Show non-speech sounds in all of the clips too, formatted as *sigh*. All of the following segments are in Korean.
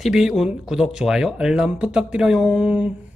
TV운 구독, 좋아요, 알람 부탁드려요.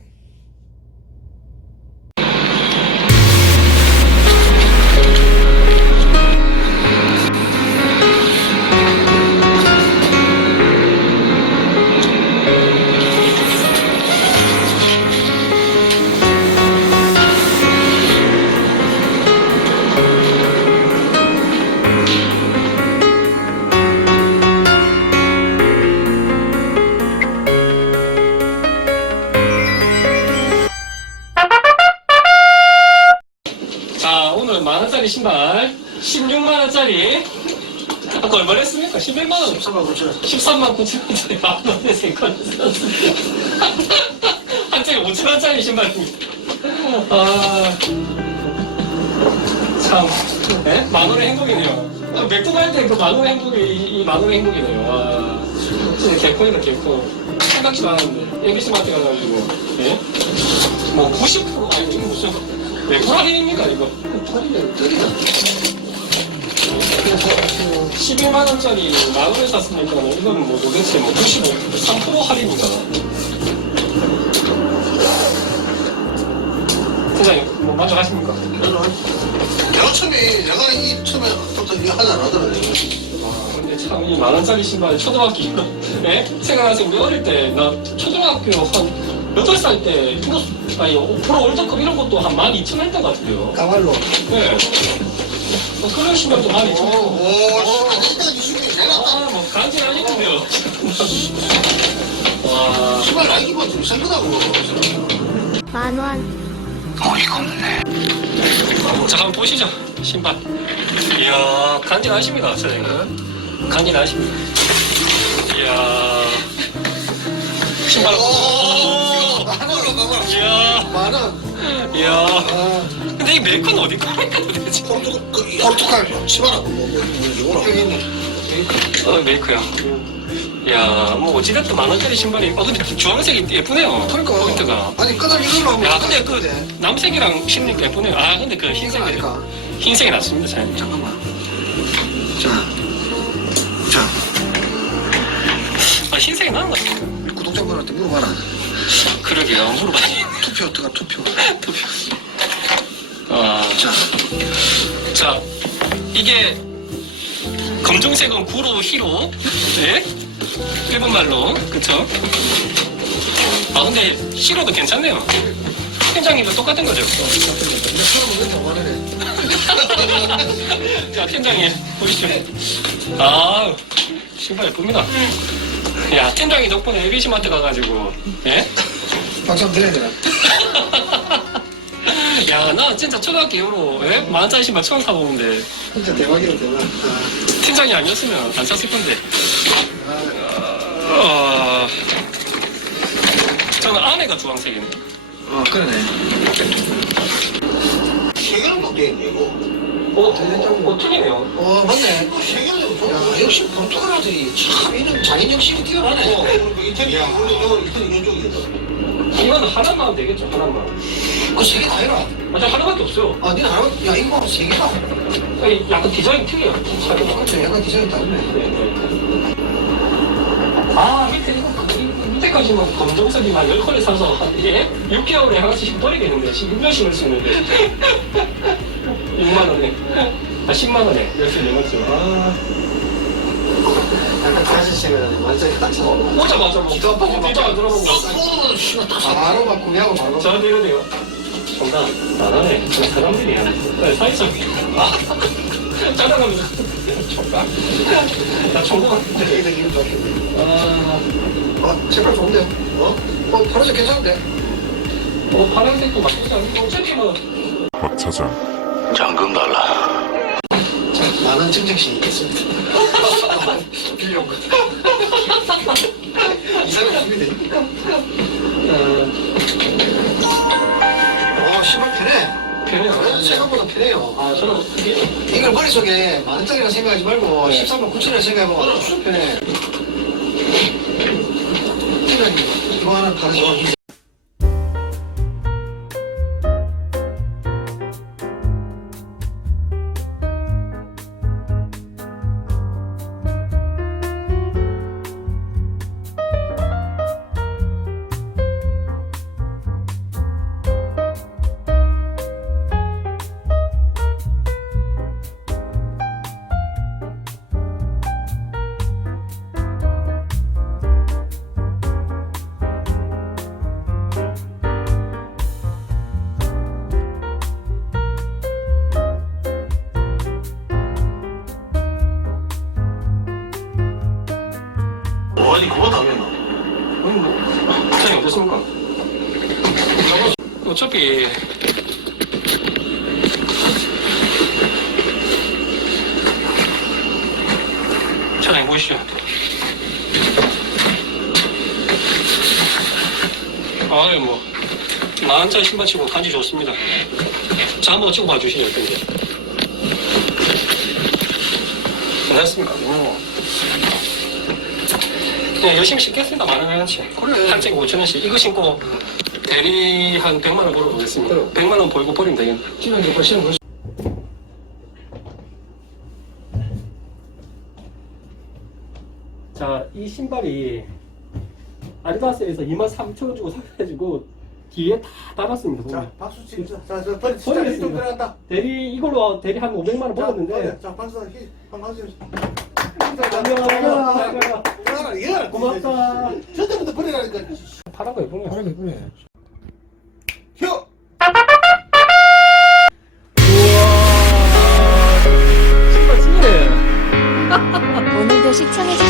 자, 오늘 만원짜리 신발. 16만원짜리. 아까 얼마 했습니까? 11만원. 13만 9천 원. 13만 9천원짜리. 만원에 세컨 샀습니다 *laughs* 한 짝에 5천원짜리 신발입니다. 아... 참. 네? 만원의 행복이네요. 아, 맥주 갈때 그 만원의 행복이 이, 이 만원의 행복이네요. 와 진짜 개콘이다 개콘. 생각지도 않았는데 ABC마트 가가지고. 예? 뭐 90% 아니 무슨 맥주 할인입니까 이거 12만 원짜리 만 원에 샀으니까 이건 뭐 도대체 뭐 95, 3% 할인인가 팀장님 뭐 만족하십니까? 내가 처음에, 내가 이 처음에 부터 이거 하지 않았더라. 아, 근데 참 이 만 원짜리 신발 초등학교 네? 생각나세요 우리 어릴 때 나 초등학교 한 8살 때 이거 아니 프로 월드컵 이런 것도 한 12,000원 했던 것 같은데요 까발로. 네 뭐 그런 신발도 12,000원 오, 오, 진짜 이수기 내가 딱 아, 뭐 간지 아니군요. *laughs* 와, 신발 나기만 좀 생각하고. 만원 자 한번 보시죠 신발. 이야, 간지 나십니다, 사장님. 간지 나십니다. 이야, 신발. 오, 만원. 이야, 만 원. 이야. 아, 근데 이 메이커는 어디 겁니까 도대체? 포르투갈, 그, 포르투갈 치마라. 뭐, 뭐, 뭐, 여기 있네. 어, 메이커야. 이야, 뭐 어찌됐든 만 원짜리 신발이. 어, 근데 주황색이 예쁘네요. 그러니까. 포인트가. 아니, 끄달 이걸로 하면. 야, 근데 그 깜짝인데. 남색이랑 신으니까 예쁘네요. 아, 근데 그 흰색이 아니까. 흰색이 낫습니다, 사장님. 잠깐만. 자. 자, 아, 흰색이 나은 것 같아요. 구독자분한테 물어봐라. 그러게요. 물어봐야지. 투표 어떡하, 투표. 투표. 아, 자, 자, 이게 검정색은 구로 히로. 네? 일본 말로. 그쵸? 아, 근데 히로도 괜찮네요. 팀장님도 똑같은 거죠? 근데 원하네. 자, 팀장님, 보시죠. 아, 신발 예쁩니다. 야, 팀장이 덕분에 ABC마트 가가지고, 예? 박수 한번 드려야 되나? *laughs* 야, 나 진짜 초등학교 이후로, 예? 만원짜리 신발 처음 사보는데, 진짜 대박이다, 대박. 아, 팀장이 아니었으면 안 샀을 건데. 아, 어... 저는 안에가 주황색이네. 아, 그러네. 세 개는 못돼 있네, 이거. 어, 어, 틀리네요. 어, 맞네. 세 개는 좋아. 야, 역시 포르투갈들이 참 이런 자기 정신이 뛰어나네. 어, 이태리, 원래 저 이태리 이쪽이거든. 이건 하나만 하면 되겠죠, 하나만. 그 세 개 다 해라. 아, 저 하나밖에 없어요. 아, 니는 하나, 야, 이거 세 개다. 아니, 약간 디자인 특이해요. 차이가. 그쵸, 약간 디자인 다르네. 네, 네. 아, 밑에 이거, 그- 이- 밑에까지만 검정색이만 10컬레 사서 한, 이게 6개월에 하나씩 버리겠는데, 16년 신을 수 있는데. 6만원에. 아, 10만원에. 열심히 내봤죠. 아. 약간 가진 생각나네. 완전히 딱 잡아. 뭐, 기도 아프고 막- 기도 안 들어보고. 바로 막 구매하고 바로. 저한테 이러네요. 정답, 나가네. 저 사람들이야. 네, 사이사이. 아, 짜증납니다. 정답. 나 정보 같은데. 기분. 아, 아, 색깔 좋은데? 어? 어, 파란색 괜찮은데? 어, 파란색도 나쁘지 않고, 어차피 뭐, 박 차장 잠금 달라. 자, 많은 증정신이 있겠습니다. 빌려온 거. 이상한 기분이 되니까. 어, 어, 신발 편해. 편해요. 생각보다 편해요. 아, 저는 이게, 이걸 머릿속에 만 원짜리라 생각하지 말고 네. 13만 9천 원 생각해보고 엄청 편해. 이거 하나 받으시 아니 그거 다면나 아니 뭐 차이 어떻습니까? 어차피 차장님 보시죠. 아유 뭐 만원짜리 신발 치고 간지 좋습니다. 자 한번 찍고 봐주시죠 근데. 괜찮습니까? 뭐. 네, 열심히 신겠습니다. 만원 원치. 그래. 한 짝에 5천 원씩. 이거 신고 대리 한 100만 원 벌어보겠습니다. 100만 원 벌고 버리면 되겠네. 지금 이거 시는 거. 자, 이 신발이 아디다스에서 2만 3천 원 주고 사가지고 뒤에 다 달았습니다. 자, 박수 치자. 자, 저 버리 진짜. 힘좀 들어갔다. 대리 이걸로 대리 한 500만 원 벌었는데. 자, 박수 히, 박수. 얘가 고맙다. 저 때부터 버리라니까. 파란 거 예쁘네. 바람이 예쁘네. 혀. 오늘도 시청해주셔서